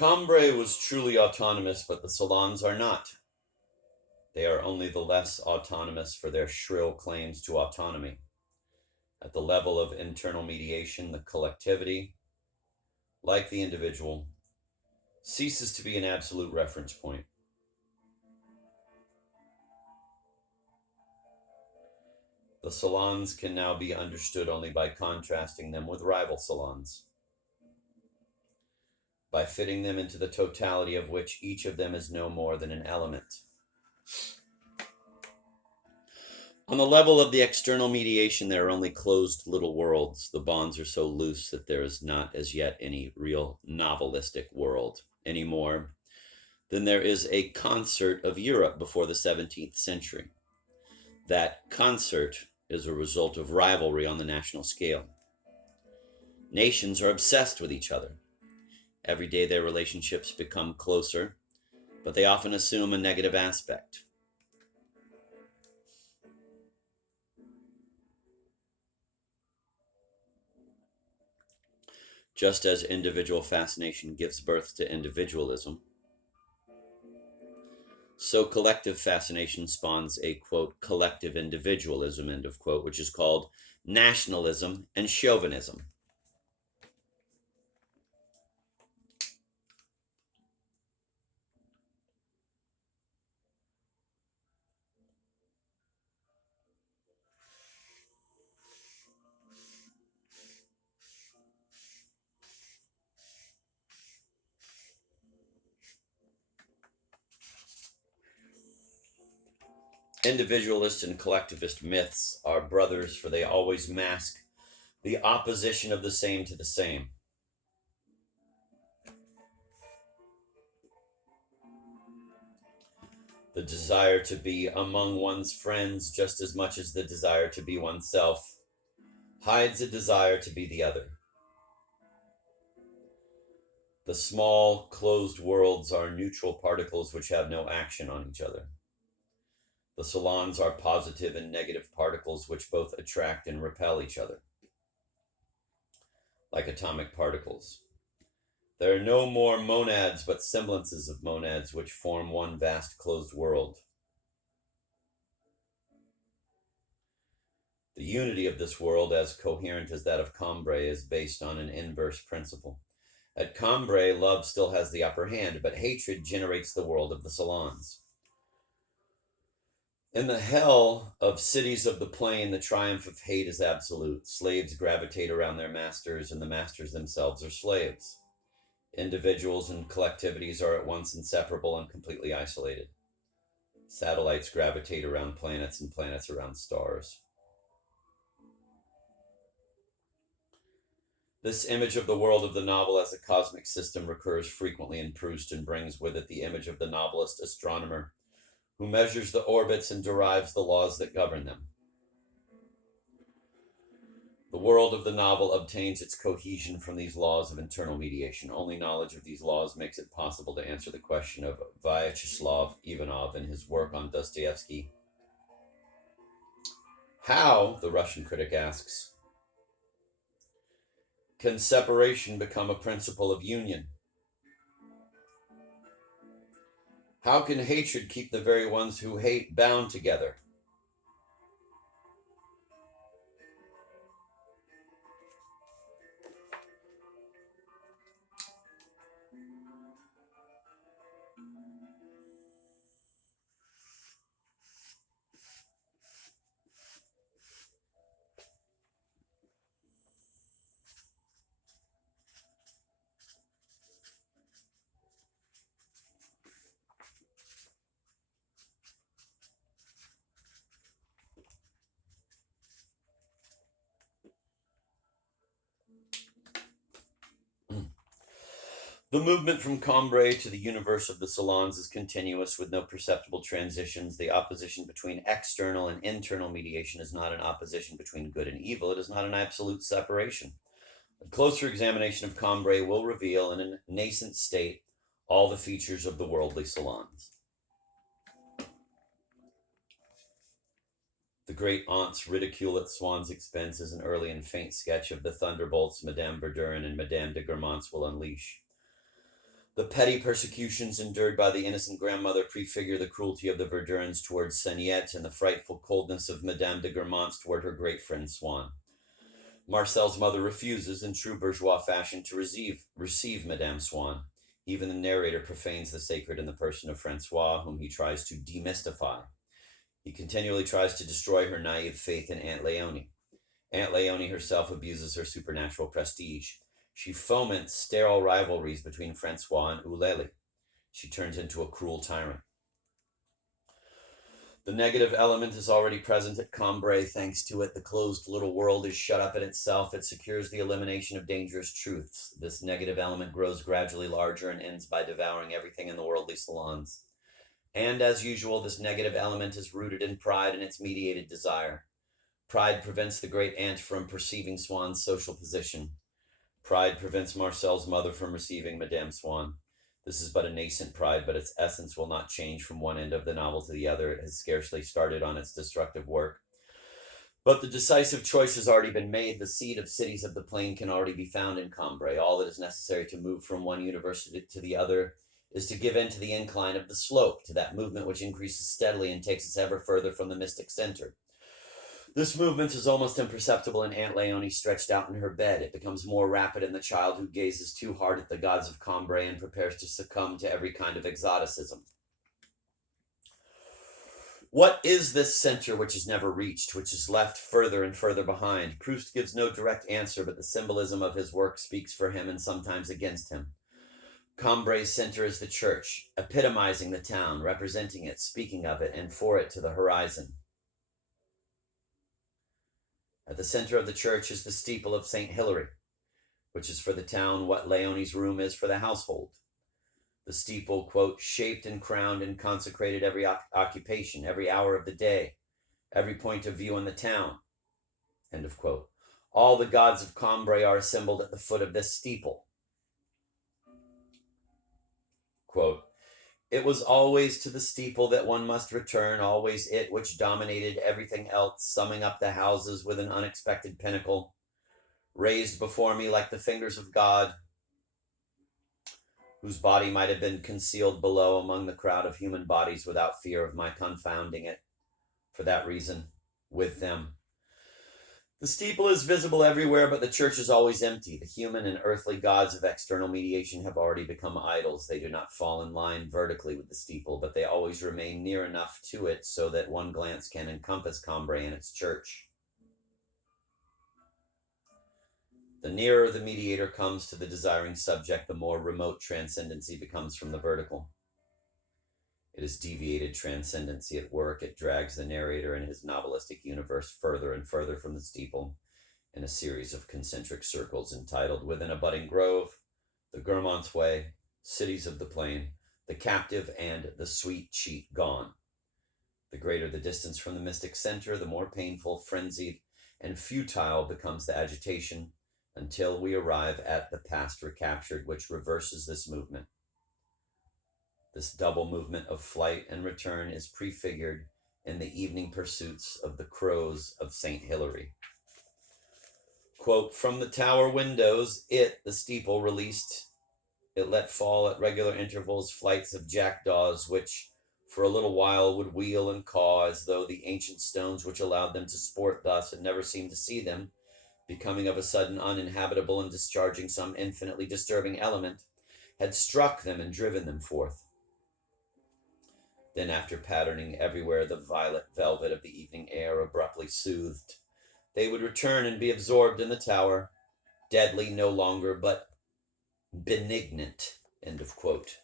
Cambrai was truly autonomous, but the salons are not. They are only the less autonomous for their shrill claims to autonomy. At the level of internal mediation, the collectivity, like the individual, ceases to be an absolute reference point. The salons can now be understood only by contrasting them with rival salons, by fitting them into the totality of which each of them is no more than an element. On the level of the external mediation, there are only closed little worlds. The bonds are so loose that there is not as yet any real novelistic world any more than there is a concert of Europe before the 17th century. That concert is a result of rivalry on the national scale. Nations are obsessed with each other. Every day their relationships become closer, but they often assume a negative aspect. Just as individual fascination gives birth to individualism, so collective fascination spawns a, quote, collective individualism, end of quote, which is called nationalism and chauvinism. Individualist and collectivist myths are brothers, for they always mask the opposition of the same to the same. The desire to be among one's friends, just as much as the desire to be oneself, hides a desire to be the other. The small, closed worlds are neutral particles which have no action on each other. The salons are positive and negative particles which both attract and repel each other, like atomic particles. There are no more monads but semblances of monads which form one vast closed world. The unity of this world, as coherent as that of Cambrai, is based on an inverse principle. At Cambrai, love still has the upper hand, but hatred generates the world of the salons. In the hell of cities of the plain, the triumph of hate is absolute. Slaves gravitate around their masters, and the masters themselves are slaves. Individuals and collectivities are at once inseparable and completely isolated. Satellites gravitate around planets, and planets around stars. This image of the world of the novel as a cosmic system recurs frequently in Proust and brings with it the image of the novelist astronomer who measures the orbits and derives the laws that govern them. The world of the novel obtains its cohesion from these laws of internal mediation. Only knowledge of these laws makes it possible to answer the question of Vyacheslav Ivanov in his work on Dostoevsky. How, the Russian critic asks, can separation become a principle of union? How can hatred keep the very ones who hate bound together? The movement from Cambrai to the universe of the salons is continuous with no perceptible transitions. The opposition between external and internal mediation is not an opposition between good and evil. It is not an absolute separation. A closer examination of Cambrai will reveal, in a nascent state, all the features of the worldly salons. The great aunts ridicule at Swann's expense as an early and faint sketch of the thunderbolts Madame Verdurin and Madame de Grammont's will unleash. The petty persecutions endured by the innocent grandmother prefigure the cruelty of the Verdurins towards Seniette and the frightful coldness of Madame de Guermantes toward her great friend Swann. Marcel's mother refuses, in true bourgeois fashion, to receive Madame Swann. Even the narrator profanes the sacred in the person of Francois, whom he tries to demystify. He continually tries to destroy her naive faith in Aunt Leonie. Aunt Leonie herself abuses her supernatural prestige. She foments sterile rivalries between Francois and Eulalie. She turns into a cruel tyrant. The negative element is already present at Cambrai. Thanks to it, the closed little world is shut up in itself. It secures the elimination of dangerous truths. This negative element grows gradually larger and ends by devouring everything in the worldly salons. And as usual, this negative element is rooted in pride and its mediated desire. Pride prevents the great aunt from perceiving Swann's social position. Pride prevents Marcel's mother from receiving Madame Swann. This is but a nascent pride, but its essence will not change from one end of the novel to the other. It has scarcely started on its destructive work. But the decisive choice has already been made. The seed of cities of the plain can already be found in Cambrai. All that is necessary to move from one university to the other is to give in to the incline of the slope, to that movement which increases steadily and takes us ever further from the mystic center. This movement is almost imperceptible in Aunt Leonie stretched out in her bed. It becomes more rapid in the child who gazes too hard at the gods of Cambrai and prepares to succumb to every kind of exoticism. What is this center which is never reached, which is left further and further behind? Proust gives no direct answer, but the symbolism of his work speaks for him and sometimes against him. Cambrai's center is the church, epitomizing the town, representing it, speaking of it, and for it to the horizon. At the center of the church is the steeple of St. Hilary, which is for the town what Leonie's room is for the household. The steeple, quote, shaped and crowned and consecrated every occupation, every hour of the day, every point of view in the town, end of quote. All the gods of Cambrai are assembled at the foot of this steeple. Quote, it was always to the steeple that one must return, always it which dominated everything else, summing up the houses with an unexpected pinnacle, raised before me like the fingers of God, whose body might have been concealed below among the crowd of human bodies without fear of my confounding it, for that reason, with them. The steeple is visible everywhere, but the church is always empty. The human and earthly gods of external mediation have already become idols. They do not fall in line vertically with the steeple, but they always remain near enough to it so that one glance can encompass Cambrai and its church. The nearer the mediator comes to the desiring subject, the more remote transcendency becomes from the vertical. It is deviated transcendency at work. It drags the narrator and his novelistic universe further and further from the steeple in a series of concentric circles entitled Within a Budding Grove, The Guermantes Way, Cities of the Plain, The Captive, and The Sweet Cheat Gone. The greater the distance from the mystic center, the more painful, frenzied, and futile becomes the agitation until we arrive at the past recaptured, which reverses this movement. This double movement of flight and return is prefigured in the evening pursuits of the crows of St. Hilary. Quote, from the tower windows, the steeple, released, it let fall at regular intervals flights of jackdaws, which for a little while would wheel and caw as though the ancient stones which allowed them to sport thus had never seemed to see them, becoming of a sudden uninhabitable and discharging some infinitely disturbing element, had struck them and driven them forth. Then, after patterning everywhere the violet velvet of the evening air abruptly soothed, they would return and be absorbed in the tower, deadly no longer, but benignant, end of quote.